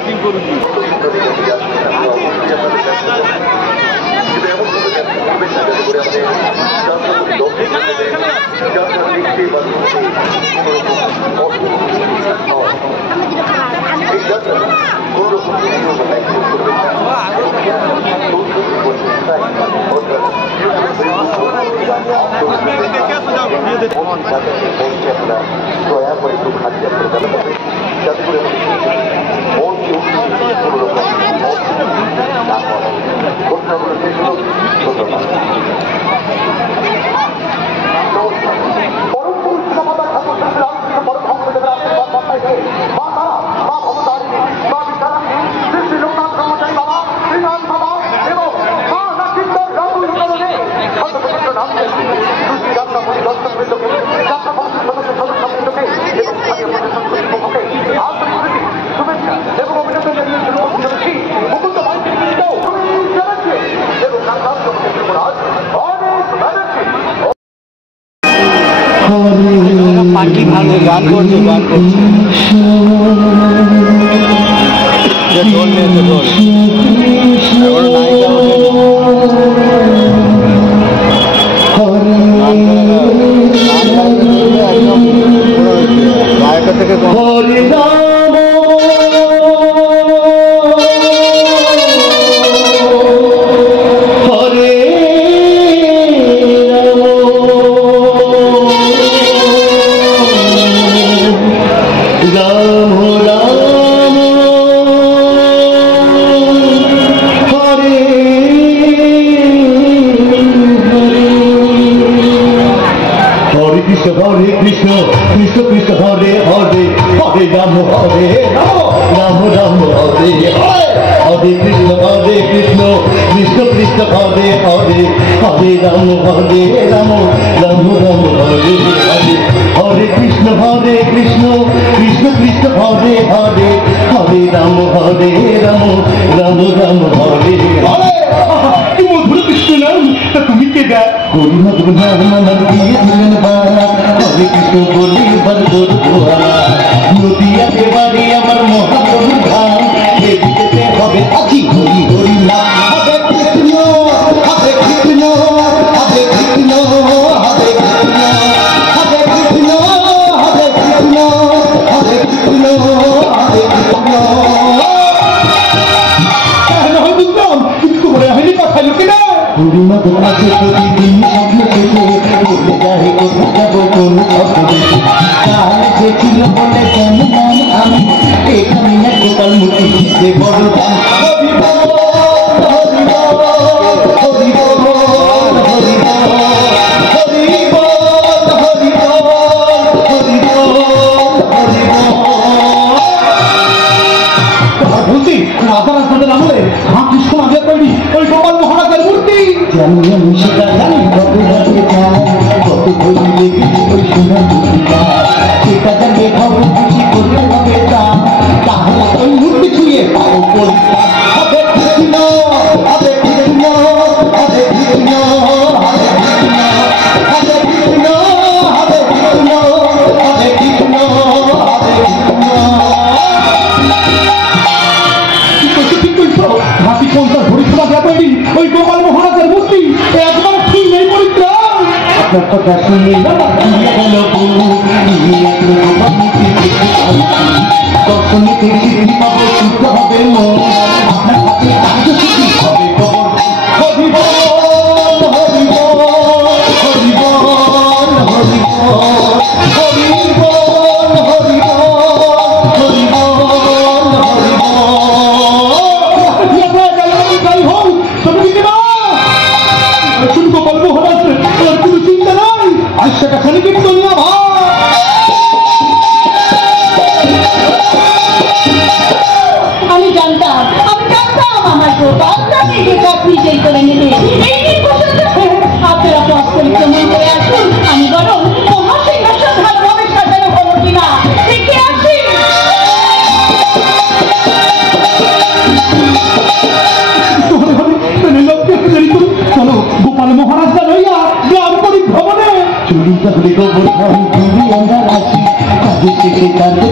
Lighting করুন দয়া করে একটু খাদ্য যাতে করে মন কি কোনো রকম না হয় ঘটনাগুলো শেষ হল ধন্যবাদ। পাখি ভালো গান করছে ঢোল নিয়েছে ঢোল এখনো নায়িকা একদম নায়িকা থেকে Hare Krishna, Krishna Krishna Hare Hare, Hare Rama Hare Rama, Rama Rama Hare Hare. Hare Krishna, Krishna Krishna Hare Hare, Hare Rama Hare Rama, Rama Rama Hare Hare. Hare Krishna, Krishna Krishna Hare Hare, Hare Rama Hare Rama, Rama Rama Hare Hare. কি মধুর কৃষ্ণ নাম, তা তুমি কে গা? গরি মধুর নাম আমার দিয়ে দিলেন বালা, হরে কৃষ্ণ বলি বরদর দোয়ালা। নদিয়াতে বাড়ি আমার মহাপ্রভুর ধাম, এদিকে হবে আজি হরি হরি নাম। হরে কৃষ্ণ হরে কৃষ্ণ হরে কৃষ্ণ হরে কৃষ্ণ হরে কৃষ্ণ হরে কৃষ্ণ হরে কৃষ্ণ হরে কৃষ্ণ। পূর্ণিমাদ আছে প্রতিদিন স্বপ্ন থেকে বলে যায় কোথা যাব কোন অপদেশে। কাল যে ছিল বলে জানতাম আমি এখানে না গোপাল মূর্তি যে বড় দাম। হরি বল হরি বল হরি বল হরি বল হরি বল হরি বল হরি বল হরি বল। বলছি রাধা রাজনাথের আমলে রামকৃষ্ণ আগে তৈরি ওই গোপাল মহারাজের মূর্তি। জানি আমি সেটা জানি কত রাতে চাই কত ধরি লেগেছে ওই সোনার মূর্তিটা। সেটা জানবে খবর খুশি করতে হবে তা, তাহলে ওই মূর্তি ছুঁয়ে পাও পরীক্ষা। হরে কৃষ্ণ হরে কৃষ্ণ হরে কৃষ্ণ হরে কৃষ্ণ হরে কৃষ্ণ হরে কৃষ্ণ হরে কৃষ্ণ হরে কৃষ্ণ। ঠিক কইছো, হাতি পঞ্চাশ ভরি সোনা দেওয়া তৈরি ওই গোপাল মহারাজের মূর্তি একবার ঠিক নেই পরিত্রাণ। আপনার কথা শুনে দর্শনীতে সিদ্ধি পাবো শুদ্ধ হবে মন, আপনার হাতে কার্য সিদ্ধি হবে খবর। হরি বল হরি বল হরি বল হরি বল হরি বল হরি বল হরি বল হরি বল। গোপাল মহারাজ আর কোনো চিন্তা নাই, আজ সেটা খালি কিন্তু না ভাই। আমি জানতাম আমার গোপাল নিজেই করে নেবে। আপনারা পথ পরিক্রমণ করে আসুন, আমি বরং মহাসিংহাসন ভালোভাবে সাজানো হলো কিনা দেখে আসি। চলো গোপাল মহারাজ লইয়া গ্রাম পরিভ্রমণে চলি। তাহলে গোবর আসি কাজে থেকে কাজে